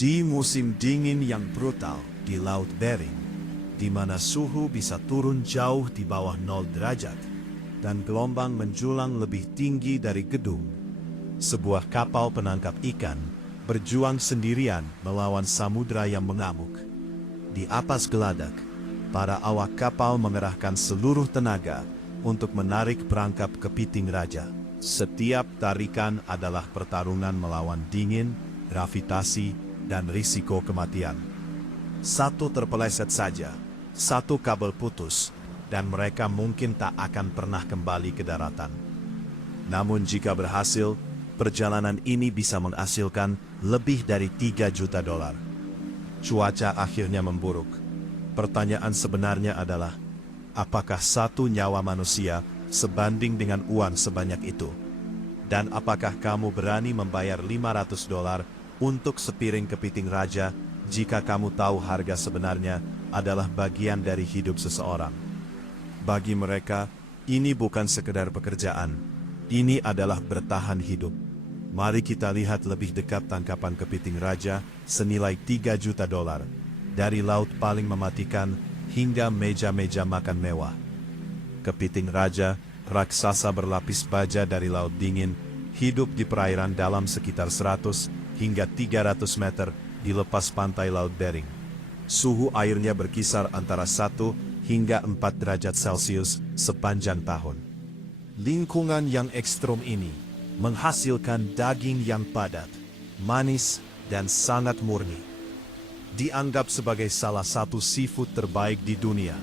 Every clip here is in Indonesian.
Di musim dingin yang brutal di Laut Bering, di mana suhu bisa turun jauh di bawah 0 derajat dan gelombang menjulang lebih tinggi dari gedung, sebuah kapal penangkap ikan berjuang sendirian melawan samudera yang mengamuk. Di atas geladak, para awak kapal mengerahkan seluruh tenaga untuk menarik perangkap kepiting raja. Setiap tarikan adalah pertarungan melawan dingin, gravitasi, dan risiko kematian. Satu terpeleset saja, satu kabel putus, dan mereka mungkin tak akan pernah kembali ke daratan. Namun jika berhasil, perjalanan ini bisa menghasilkan lebih dari 3 juta dolar. Cuaca akhirnya memburuk. Pertanyaan sebenarnya adalah, apakah satu nyawa manusia sebanding dengan uang sebanyak itu? Dan apakah kamu berani membayar 500 dolar untuk sepiring kepiting raja jika kamu tahu harga sebenarnya adalah bagian dari hidup seseorang? Bagi mereka, ini bukan sekedar pekerjaan. Ini adalah bertahan hidup. Mari kita lihat lebih dekat tangkapan kepiting raja senilai 3 juta dolar. Dari laut paling mematikan hingga meja-meja makan mewah. Kepiting raja, raksasa berlapis baja dari laut dingin, hidup di perairan dalam sekitar 100 hingga 300 meter di lepas pantai Laut Bering. Suhu airnya berkisar antara 1 hingga 4 derajat Celcius sepanjang tahun. Lingkungan yang ekstrem ini menghasilkan daging yang padat, manis, dan sangat murni. Dianggap sebagai salah satu seafood terbaik di dunia.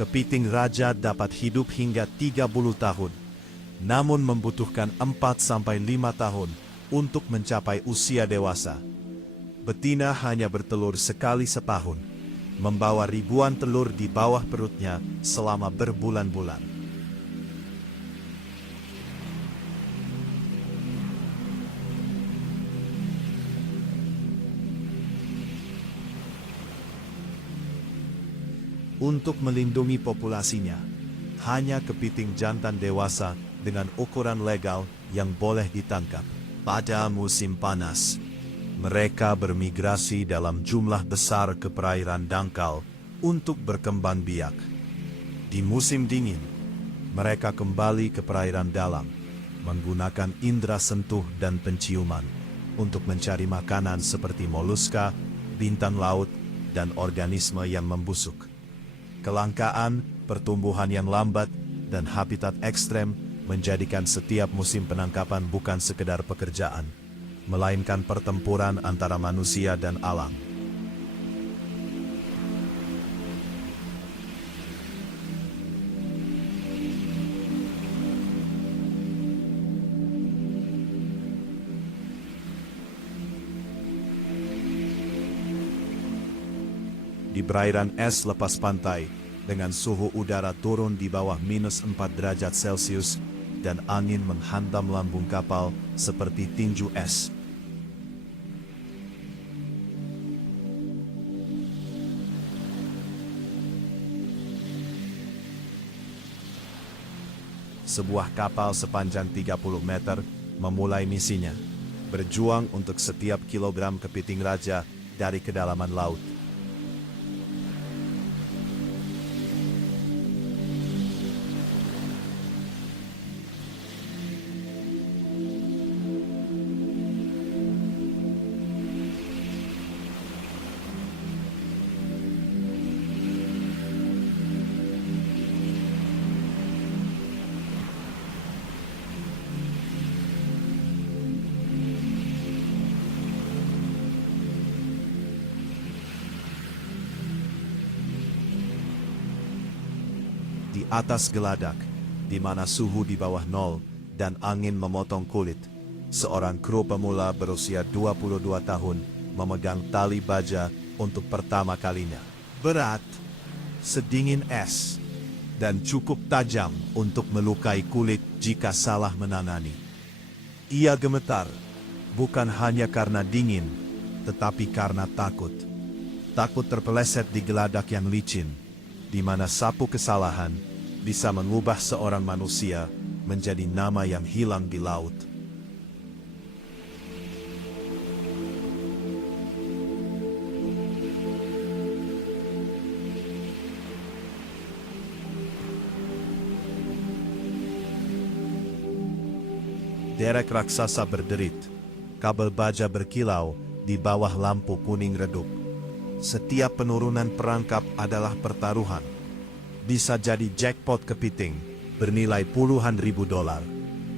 Kepiting raja dapat hidup hingga 30 tahun, namun membutuhkan 4-5 tahun untuk mencapai usia dewasa. Betina hanya bertelur sekali setahun, membawa ribuan telur di bawah perutnya selama berbulan-bulan. Untuk melindungi populasinya, hanya kepiting jantan dewasa dengan ukuran legal yang boleh ditangkap. Pada musim panas, mereka bermigrasi dalam jumlah besar ke perairan dangkal untuk berkembang biak. Di musim dingin, mereka kembali ke perairan dalam, menggunakan indera sentuh dan penciuman untuk mencari makanan seperti moluska, bintang laut, dan organisme yang membusuk. Kelangkaan, pertumbuhan yang lambat, dan habitat ekstrem menjadikan setiap musim penangkapan bukan sekedar pekerjaan, melainkan pertempuran antara manusia dan alam. Di perairan es lepas pantai, dengan suhu udara turun di bawah -4 derajat Celcius dan angin menghantam lambung kapal seperti tinju es. Sebuah kapal sepanjang 30 meter memulai misinya, berjuang untuk setiap kilogram kepiting raja dari kedalaman laut. Di atas geladak, di mana suhu di bawah 0 dan angin memotong kulit, seorang kru pemula berusia 22 tahun memegang tali baja untuk pertama kalinya. Berat, sedingin es, dan cukup tajam untuk melukai kulit jika salah menangani. Ia gemetar, bukan hanya karena dingin, tetapi karena takut. Takut terpeleset di geladak yang licin, di mana sapu kesalahan bisa mengubah seorang manusia menjadi nama yang hilang di laut. Derek raksasa berderit, kabel baja berkilau di bawah lampu kuning redup. Setiap penurunan perangkap adalah pertaruhan. Bisa jadi jackpot kepiting, bernilai puluhan ribu dolar,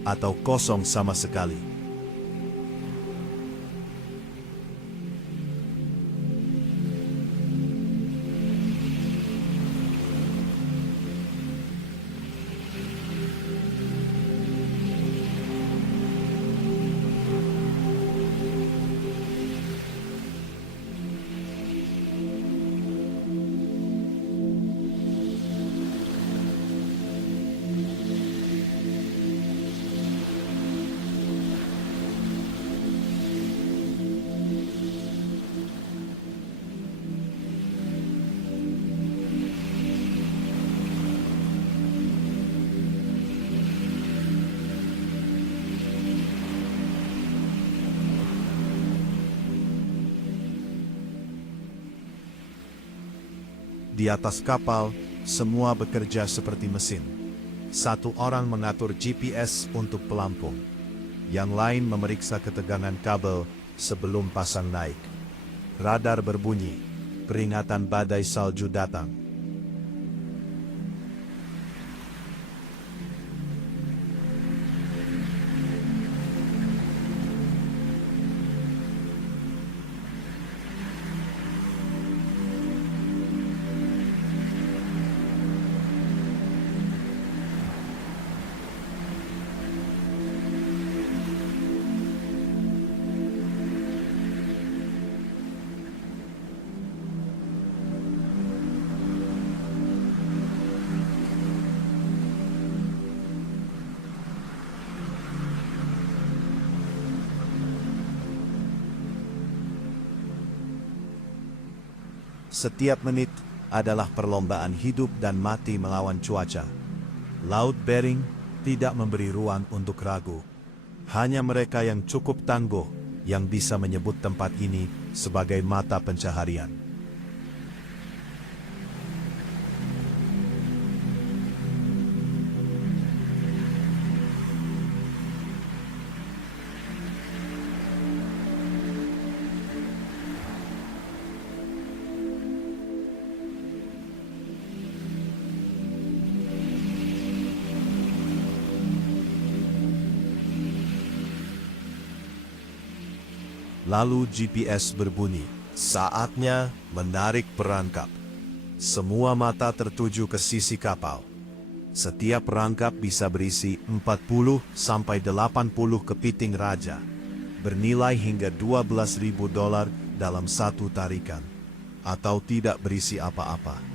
atau kosong sama sekali. Di atas kapal, semua bekerja seperti mesin. Satu orang mengatur GPS untuk pelampung. Yang lain memeriksa ketegangan kabel sebelum pasang naik. Radar berbunyi, peringatan badai salju datang. Setiap menit adalah perlombaan hidup dan mati melawan cuaca. Laut Bering tidak memberi ruang untuk ragu. Hanya mereka yang cukup tangguh yang bisa menyebut tempat ini sebagai mata pencaharian. Lalu GPS berbunyi, saatnya menarik perangkap. Semua mata tertuju ke sisi kapal. Setiap perangkap bisa berisi 40 sampai 80 kepiting raja, bernilai hingga 12.000 dolar dalam satu tarikan, atau tidak berisi apa-apa.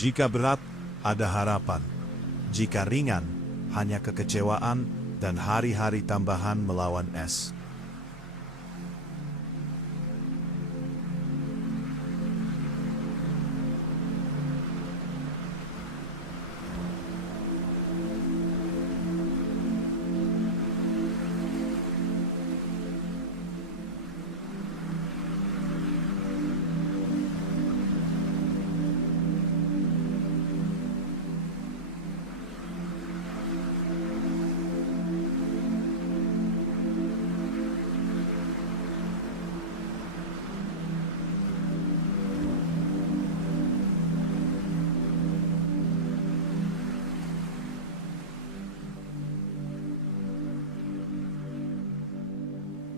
Jika berat, ada harapan. Jika ringan, hanya kekecewaan dan hari-hari tambahan melawan es.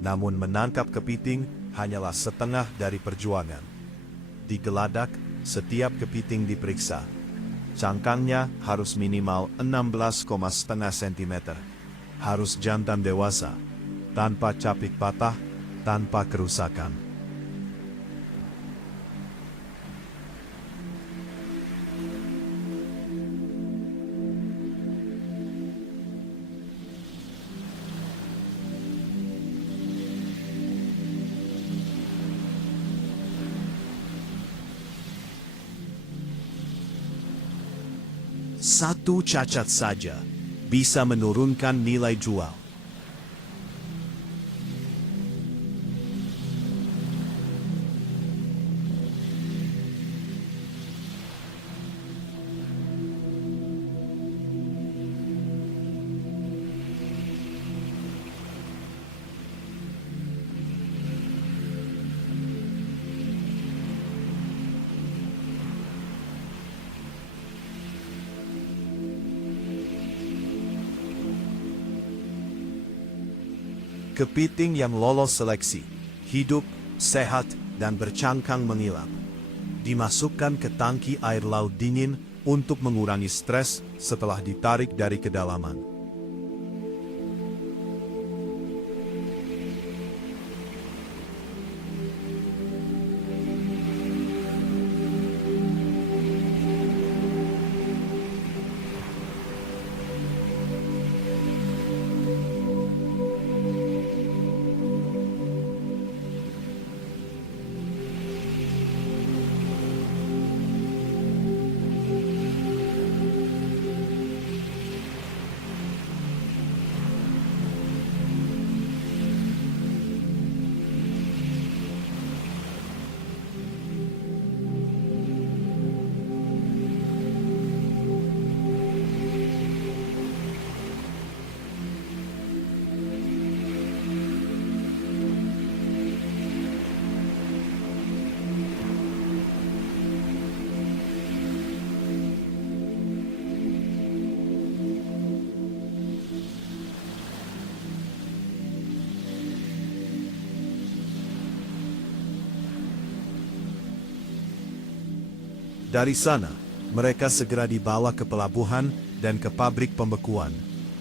Namun menangkap kepiting hanyalah setengah dari perjuangan. Di geladak, setiap kepiting diperiksa. Cangkangnya harus minimal 16,5 cm. harus jantan dewasa, tanpa capit patah, tanpa kerusakan. Satu cacat saja bisa menurunkan nilai jual. Kepiting yang lolos seleksi, hidup, sehat, dan bercangkang mengilap, dimasukkan ke tangki air laut dingin untuk mengurangi stres setelah ditarik dari kedalaman. Dari sana, mereka segera dibawa ke pelabuhan dan ke pabrik pembekuan,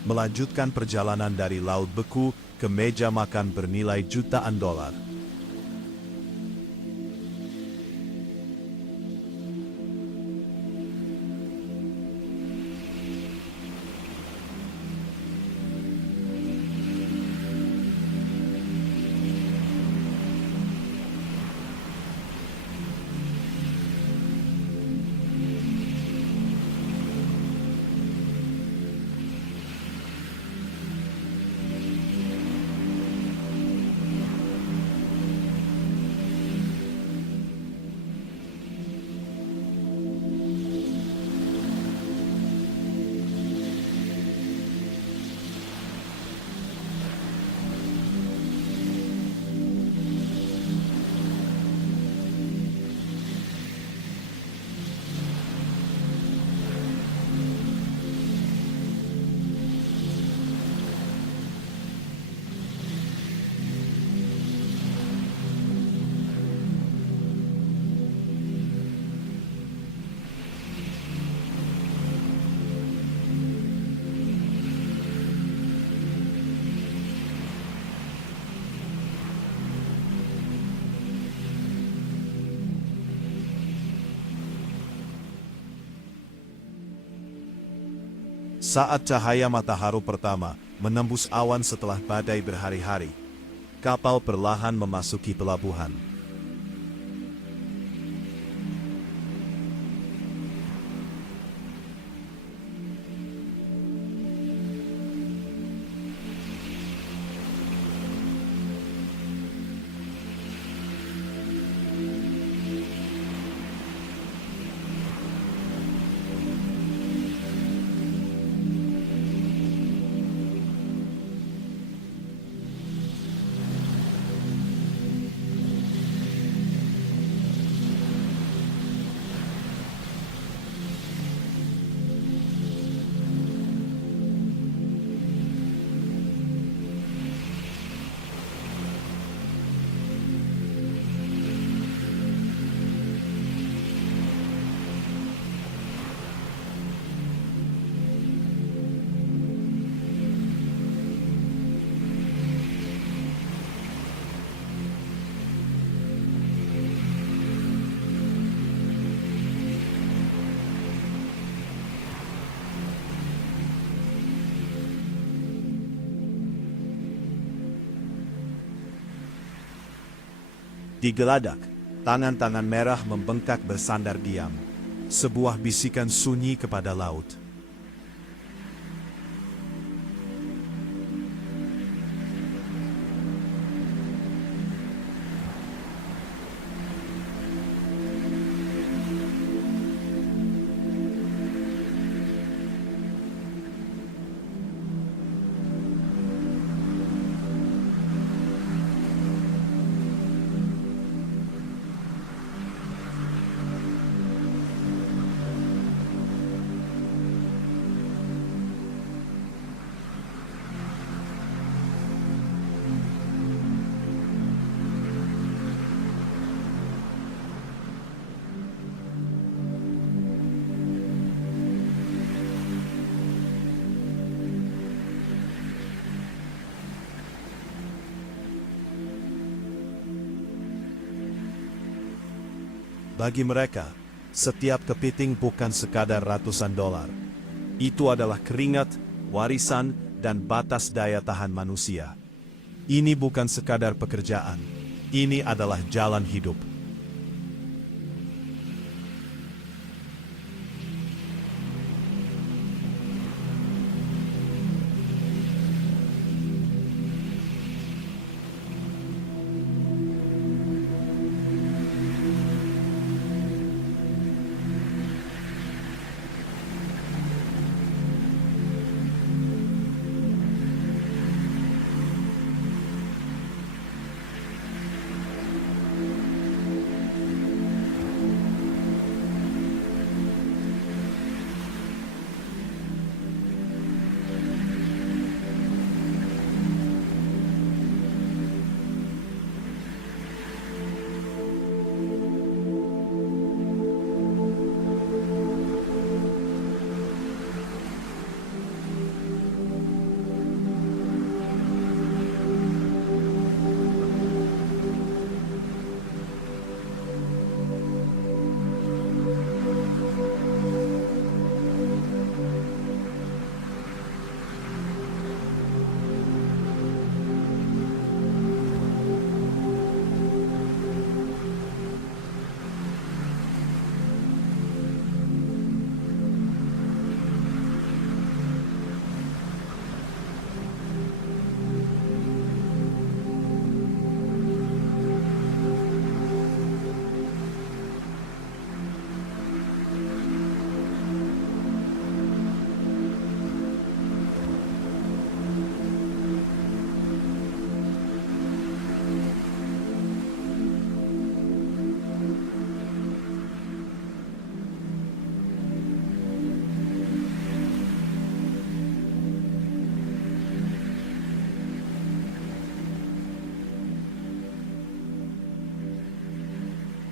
melanjutkan perjalanan dari laut beku ke meja makan bernilai jutaan dolar. Saat cahaya matahari pertama menembus awan setelah badai berhari-hari, kapal perlahan memasuki pelabuhan. Digeladak, tangan-tangan merah membengkak bersandar diam. Sebuah bisikan sunyi kepada laut. Bagi mereka, setiap kepiting bukan sekadar ratusan dolar. Itu adalah keringat, warisan, dan batas daya tahan manusia. Ini bukan sekadar pekerjaan. Ini adalah jalan hidup.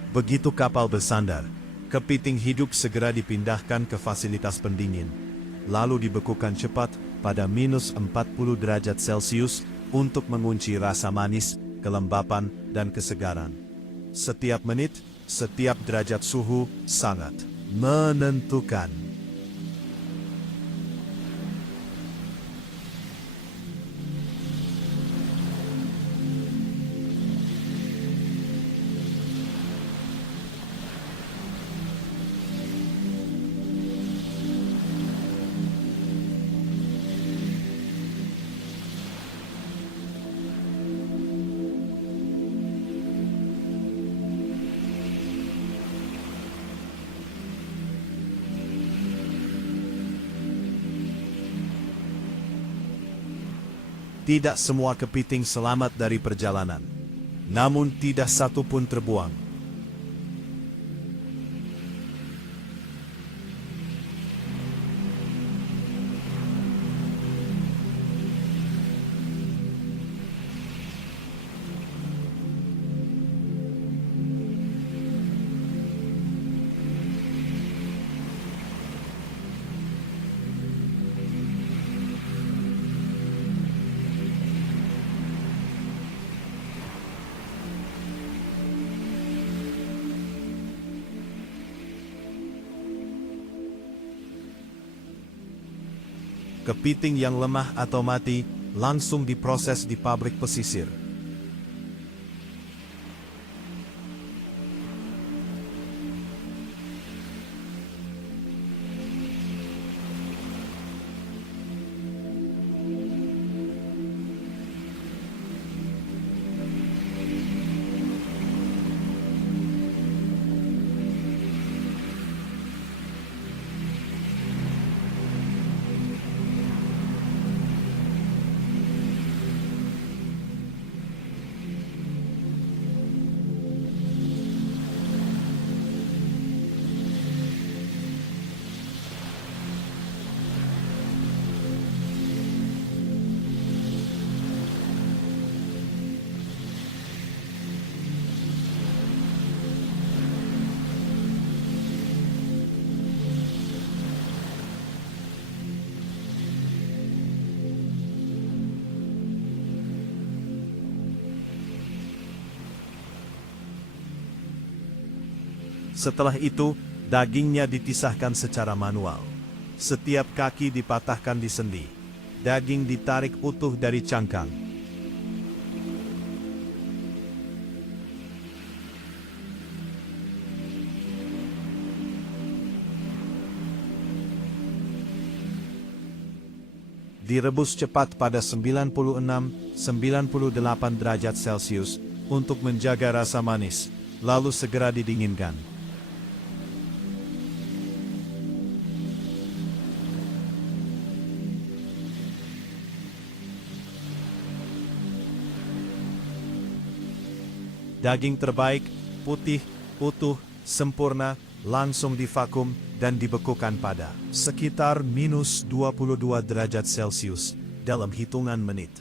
Begitu kapal bersandar, kepiting hidup segera dipindahkan ke fasilitas pendingin, lalu dibekukan cepat pada minus 40 derajat Celcius untuk mengunci rasa manis, kelembapan, dan kesegaran. Setiap menit, setiap derajat suhu sangat menentukan. Tidak semua kepiting selamat dari perjalanan, namun tidak satu pun terbuang. Kepiting yang lemah atau mati langsung diproses di pabrik pesisir. Setelah itu, dagingnya dipisahkan secara manual. Setiap kaki dipatahkan di sendi. Daging ditarik utuh dari cangkang. Direbus cepat pada 96-98 derajat Celcius untuk menjaga rasa manis, lalu segera didinginkan. Daging terbaik, putih, utuh, sempurna, langsung divakum dan dibekukan pada sekitar minus 22 derajat Celcius dalam hitungan menit.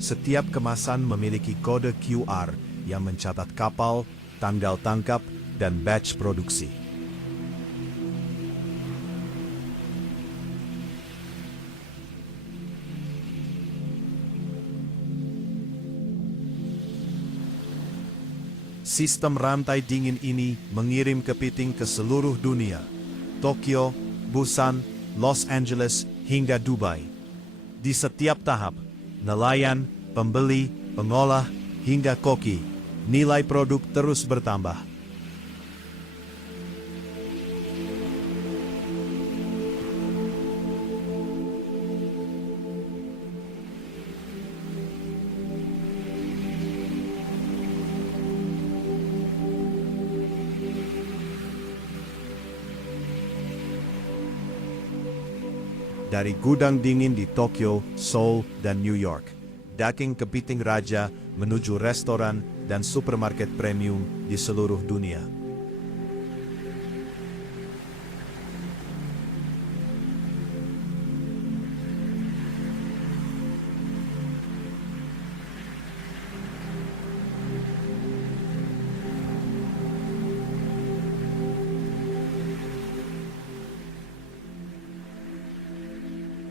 Setiap kemasan memiliki kode QR yang mencatat kapal, tanggal tangkap, dan batch produksi. Sistem rantai dingin ini mengirim kepiting ke seluruh dunia, Tokyo, Busan, Los Angeles, hingga Dubai. Di setiap tahap, nelayan, pembeli, pengolah, hingga koki, nilai produk terus bertambah. Dari gudang dingin di Tokyo, Seoul, dan New York, daging kepiting raja menuju restoran dan supermarket premium di seluruh dunia.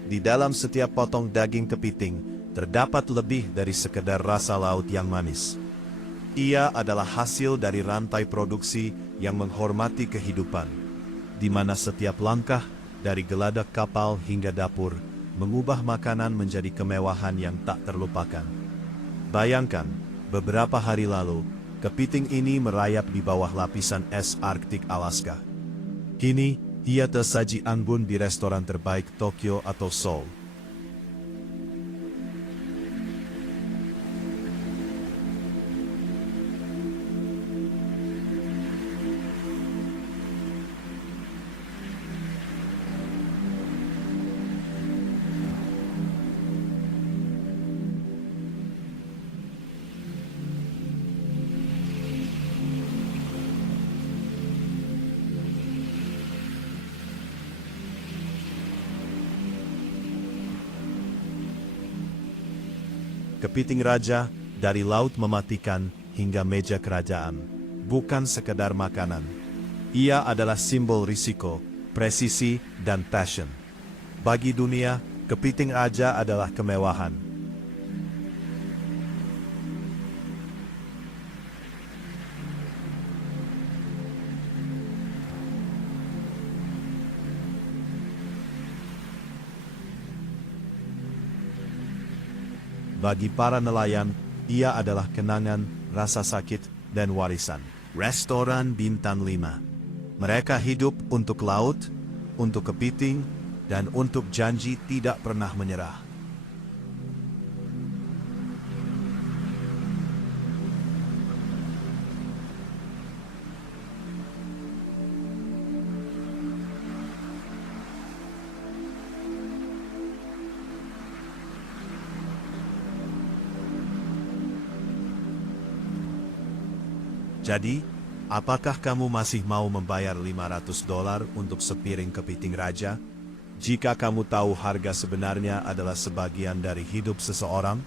Di dalam setiap potong daging kepiting, terdapat lebih dari sekedar rasa laut yang manis. Ia adalah hasil dari rantai produksi yang menghormati kehidupan, di mana setiap langkah, dari geladak kapal hingga dapur, mengubah makanan menjadi kemewahan yang tak terlupakan. Bayangkan, beberapa hari lalu, kepiting ini merayap di bawah lapisan es Arktik Alaska. Kini, ia tersaji anggun di restoran terbaik Tokyo atau Seoul. Kepiting raja, dari laut mematikan hingga meja kerajaan, bukan sekedar makanan. Ia adalah simbol risiko, presisi, dan passion. Bagi dunia, kepiting raja adalah kemewahan. Bagi para nelayan, ia adalah kenangan, rasa sakit, dan warisan. Restoran Bintang 5. Mereka hidup untuk laut, untuk kepiting, dan untuk janji tidak pernah menyerah. Jadi, apakah kamu masih mau membayar $500 untuk sepiring kepiting raja? Jika kamu tahu harga sebenarnya adalah sebagian dari hidup seseorang,